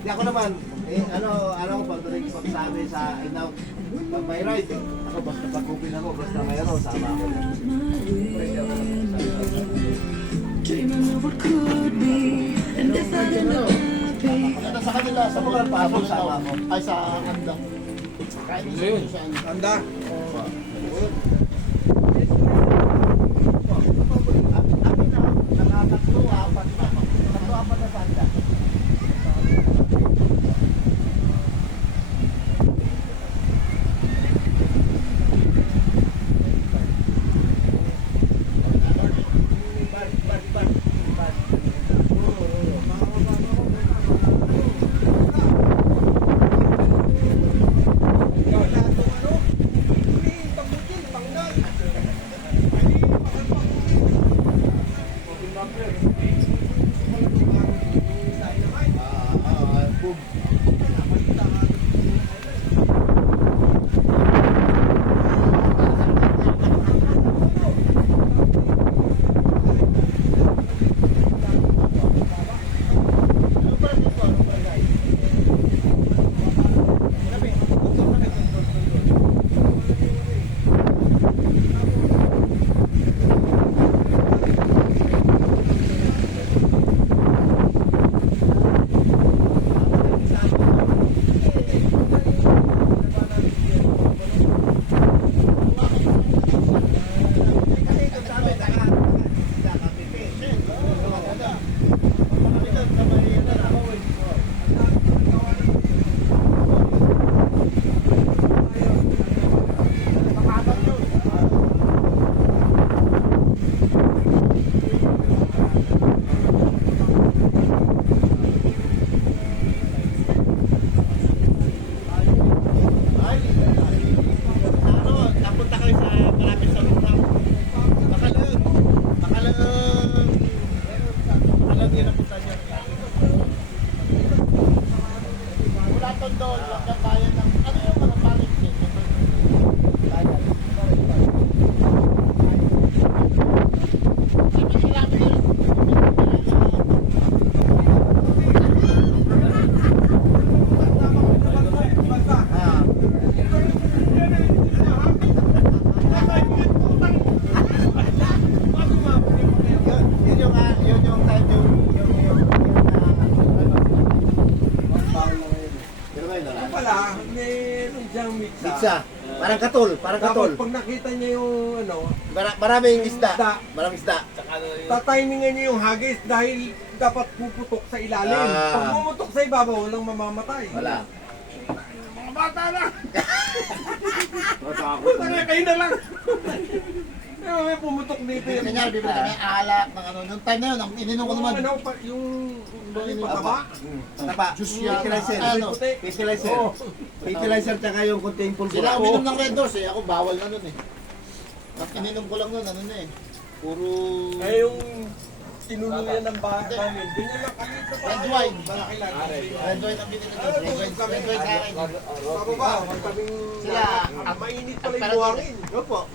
Di ako naman, ano ko pagsabi sa inaw, pag may ride, ako basta pagkupin ako, basta mayroon, sama ako. Ito sa kanila, sa mga pasok, sama ako. Ay, sa handa. Kain yun. Handa? Oo. Tatlo, apat na sanda. Miksa. Parang katol, Tapos pag nakita niya yung maraming isda. Maraming isda. tatimingan niya yung hagis dahil dapat puputok sa ilalim. Pag pumutok sa ibabaw, walang mamamatay. Wala. Mga bata na! Puta nga, kayo na lang! May pumutok dito yun. Kanya, bibili kami alak ng Nung time na yun, ininom ko naman. Yung pataba? Pataba. Fertilizer. Fertilizer tsaka yung konting pulbura. Sila uminom ng Red Doors Ako bawal na nun Pag ininom ko lang nun, puro... Yung tinuluyan ng bahay namin. Binala kami ito pa. Red wine. Malaki lang. Red wine ang binili ko. Red wine sa akin. Pababa, magtabing... Sila, mainit pala yung buhangin. Opo.